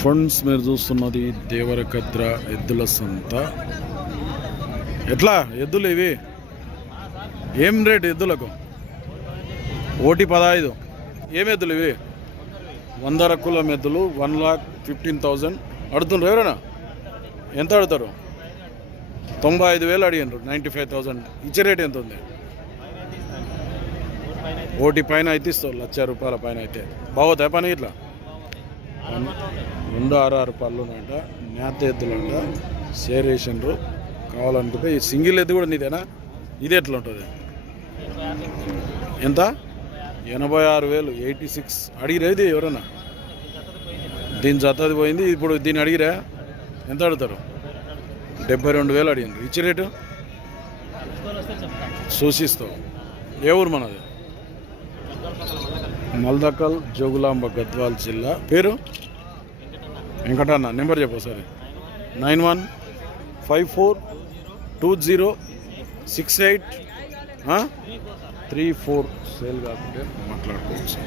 Friends మీరు చూస్తున్నది దేవరకద్ర ఎద్దుల సంత. ఎట్లా ఎద్దులు ఇవి? ఏం రేట్ ఎద్దులకు? 1,15,000. ఏం ఎద్దులు ఇవి? 100 రకుల ఎద్దులు. 1,15,000 అడుగుతుండ్రు. ఎవరైనా ఎంత అడుగుతారు? 95,000 అడిగారు. 95,000 ఇచ్చే రేట్ ఎంత ఉంది? 1 పైన అయితే ఇస్తావు. ₹1,00,000 పైన అయితే బాగోతాయి పని. ఇట్లా 266 పళ్ళు అంట. నేత ఎద్దులు అంట. షేర్ వేసిండ్రు. కావాలనుకుంటే ఈ సింగిల్ ఎద్దు కూడా నీదేనా? ఇది ఎట్లా ఉంటుంది? ఎంత? 86,000. 86 అడిగిరేది ఎవరన్నా? దీని జతది పోయింది. ఇప్పుడు దీన్ని అడిగిరా ఎంత అడుగుతారు? 72,000 అడిగిండ్రు. ఇచ్చే రేటు సూచిస్తావు. ఏ ఊరు మనది? మల్దకల్, జోగులాంబ, గద్వాల్ జిల్లా. పేరు? వెంకటన్న. నెంబర్ చెప్పు సరే. 9154206834 సేల్ కాకుంటే మాట్లాడుకోవచ్చు.